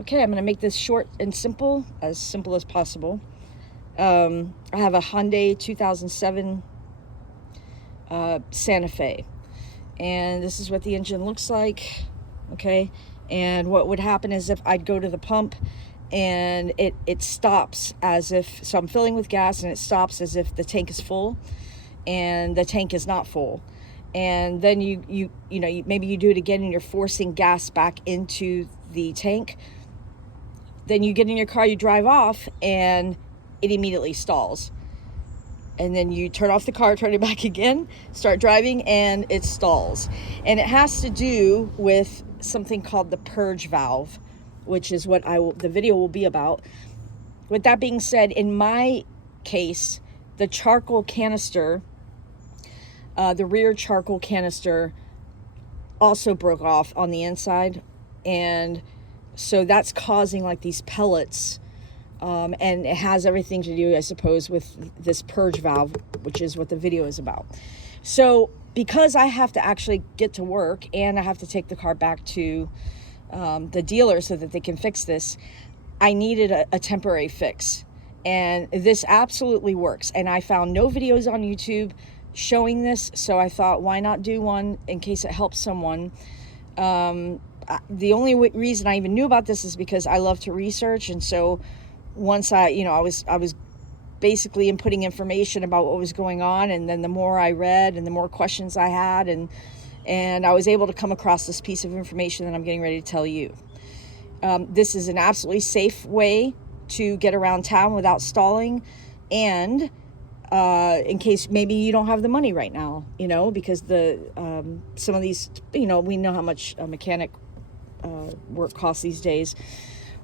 Okay, I'm going to make this short and simple as possible. I have a Hyundai 2007 Santa Fe, and this is what the engine looks like. Okay, and what would happen is if I'd go to the pump and it stops as if, so I'm filling with gas and it stops as if the tank is full and the tank is not full. And then maybe you do it again and you're forcing gas back into the tank. Then you get in your car, you drive off, and it immediately stalls. And then you turn off the car, turn it back again, start driving, and it stalls. And it has to do with something called the purge valve, which is what the video will be about. With that being said, in my case, the charcoal canister, the rear charcoal canister also broke off on the inside. And so that's causing like these pellets. And it has everything to do, I suppose, with this purge valve, which is what the video is about. So because I have to actually get to work and I have to take the car back to the dealer so that they can fix this, I needed a temporary fix. And this absolutely works. And I found no videos on YouTube showing this, so I thought, why not do one in case it helps someone? The only reason I even knew about this is because I love to research, and so once I was basically inputting information about what was going on, and then the more I read and the more questions I had, and I was able to come across this piece of information that I'm getting ready to tell you. This is an absolutely safe way to get around town without stalling, and in case maybe you don't have the money right now, because some of these, we know how much mechanic work costs these days.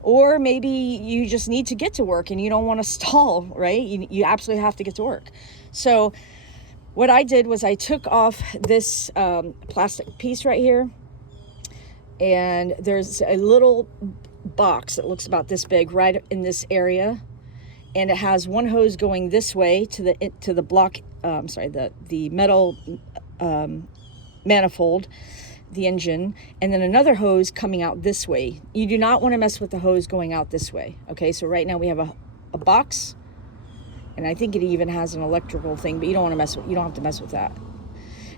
Or maybe you just need to get to work and you don't want to stall, right? You absolutely have to get to work. So what I did was I took off this plastic piece right here, and there's a little box that looks about this big right in this area, and it has one hose going this way to the block, the metal manifold, the engine, and then another hose coming out this way. You do not want to mess with the hose going out this way. Okay, so right now we have a box, and I think it even has an electrical thing, but you don't have to mess with that.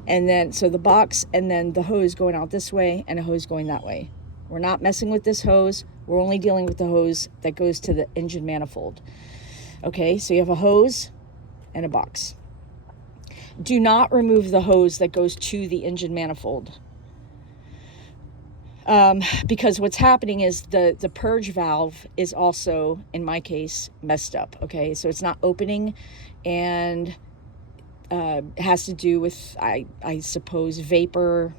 And then so the box, and then the hose going out this way and a hose going that way. We're not messing with this hose. We're only dealing with the hose that goes to the engine manifold. Okay, so you have a hose and a box. Do not remove the hose that goes to the engine manifold. Because what's happening is the purge valve is also, in my case, messed up. Okay, so it's not opening, and it has to do with, I suppose, vapor,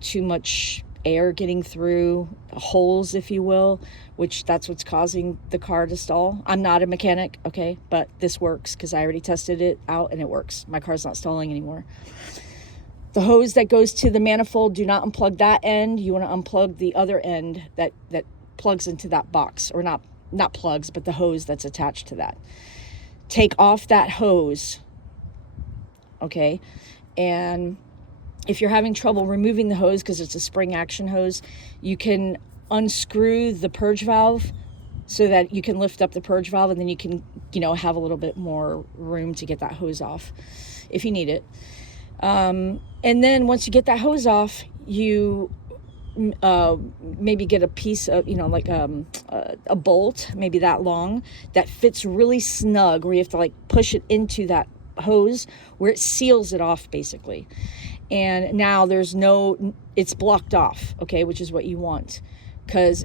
too much air getting through, holes, if you will, which that's what's causing the car to stall. I'm not a mechanic, okay, but this works because I already tested it out and it works. My car's not stalling anymore. The hose that goes to the manifold, do not unplug that end. You want to unplug the other end that plugs into that box, or not plugs, but the hose that's attached to that. Take off that hose, okay? And if you're having trouble removing the hose because it's a spring action hose, you can unscrew the purge valve so that you can lift up the purge valve, and then you can, have a little bit more room to get that hose off if you need it. And then once you get that hose off, you maybe get a piece of, like a bolt, maybe that long, that fits really snug, where you have to like push it into that hose where it seals it off basically. And now it's blocked off, okay, which is what you want, because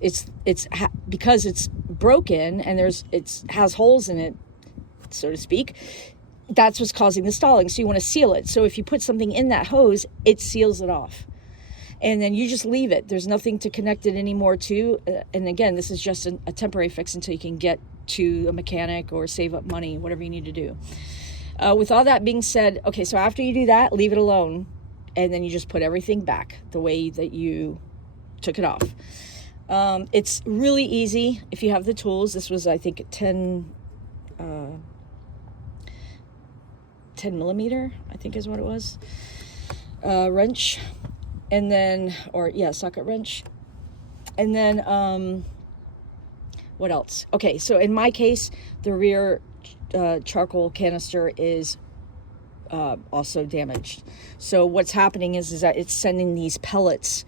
because it's broken and it has holes in it, so to speak. That's what's causing the stalling. So you want to seal it. So if you put something in that hose, it seals it off. And then you just leave it. There's nothing to connect it anymore to. And again, this is just a temporary fix until you can get to a mechanic or save up money, whatever you need to do. With all that being said, okay, so after you do that, leave it alone. And then you just put everything back the way that you took it off. It's really easy if you have the tools. This was, I think, 10 millimeter, I think is what it was, wrench, and then, socket wrench. And then What else? Okay, so in my case, the rear charcoal canister is also damaged. So what's happening is that it's sending these pellets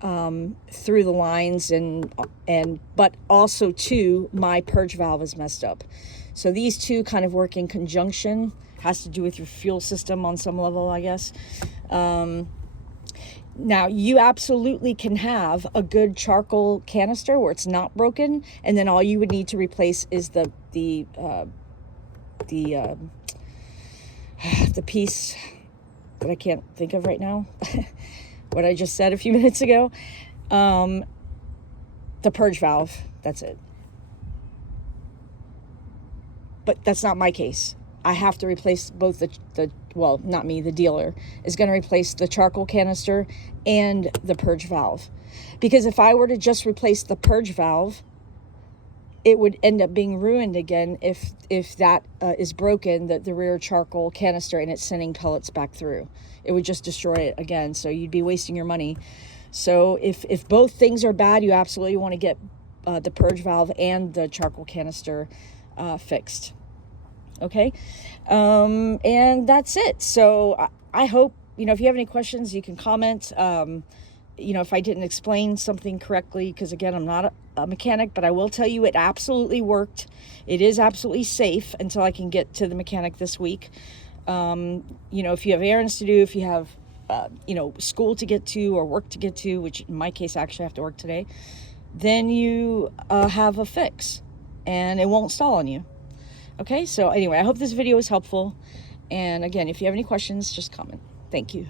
through the lines, but also too, my purge valve is messed up. So these two kind of work in conjunction. Has to do with your fuel system on some level, I guess. Now, you absolutely can have a good charcoal canister where it's not broken, and then all you would need to replace is the piece that I can't think of right now, what I just said a few minutes ago, the purge valve, that's it. But that's not my case. I have to replace both well, not me, the dealer is going to replace the charcoal canister and the purge valve. Because if I were to just replace the purge valve, it would end up being ruined again if that is broken, the rear charcoal canister, and it's sending pellets back through. It would just destroy it again, so you'd be wasting your money. So if both things are bad, you absolutely want to get the purge valve and the charcoal canister fixed. Okay, and that's it. So I hope, if you have any questions, you can comment. If I didn't explain something correctly, because again, I'm not a mechanic, but I will tell you it absolutely worked. It is absolutely safe until I can get to the mechanic this week. If you have errands to do, if you have, school to get to or work to get to, which in my case, I actually have to work today, then you have a fix and it won't stall on you. Okay, so anyway, I hope this video was helpful. And again, if you have any questions, just comment. Thank you.